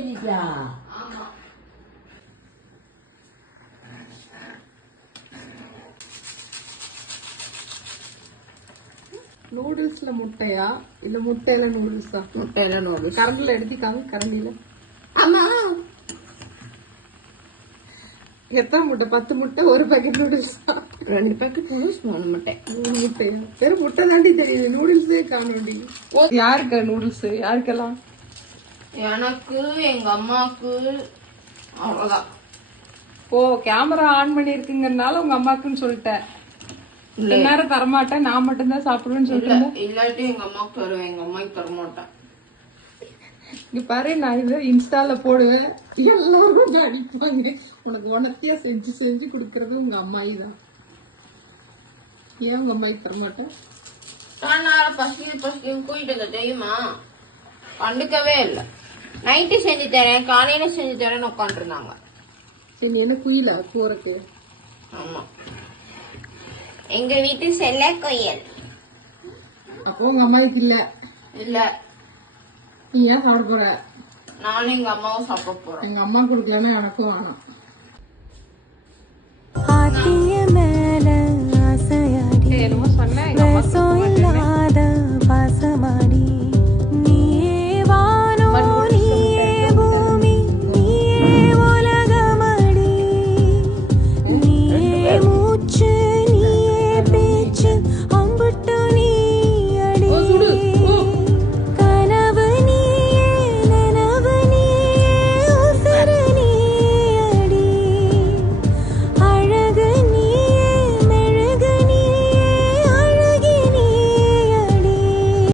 ஆமா. நூடுல்ஸ்ல முட்டையா? இல்ல முட்டையில நூடுல்ஸா? முட்டையில நூடுல்ஸ். கரண்டில எடுத்துக்காங்க கரண்டில. ஆமா. எத்தனை முட்டை? பத்து முட்டை ஒரு பாக்கெட் நூடுல்ஸ்? ரெண்டு பேக்கெட் நூடுல்ஸ் மூணு முட்டை. மூணு முட்டையா? வெறும் முட்டை தாண்டி தெரியுது. நூடுல்ஸே காணோண்டி. யாருக்கு நூடுல்ஸ்? யாருக்கெல்லாம்? எனக்கு எங்க அம்மாக்கு அவ்வளவுதான். ஓ கேமரா ஆன் பண்ணி இருக்குங்கறனால உங்க அம்மாக்குன்னு சொல்லிட்டேன். நேரம் தரமாட்டேன் நான் மட்டும்தான் சாப்பிடுவேன்னு இல்ல சொல்லிட்டு இல்லாட்டி எங்க அம்மாக்கு தருவேன் எங்க அம்மாக்கு தர மாட்டேன் இங்க பாரு நான் இதை இன்ஸ்டால போடுவேன். எல்லாரும் அடிப்பாங்க. உனக்கு உனத்தியா செஞ்சு செஞ்சு கொடுக்கறது உங்க அம்மாயி தான். ஏன் உங்க அம்மாய்க்கு தரமாட்டேன்? நான் பசிக்கு பசிக்கும் கூட்டிட்டு தெரியுமா? கண்டுக்கவே இல்லை. நைட்டு செஞ்சு தரேன் காலையில செஞ்சு தரேன்னு உட்காந்துருந்தாங்க. சரி என்ன குயிலா போறக்கு ஆமா. எங்க வீட்டு செல்ல கோயில் அப்போ உங்க அம்மாய்க்கு இல்ல? இல்ல. நீ ஏன் சாப்பிட போற? நானும் எங்க அம்மாவும் சாப்பிட போறோம். எங்க அம்மா கொடுக்கலன்னா எனக்கும் வேணாம். என்னமோ சொன்னேன்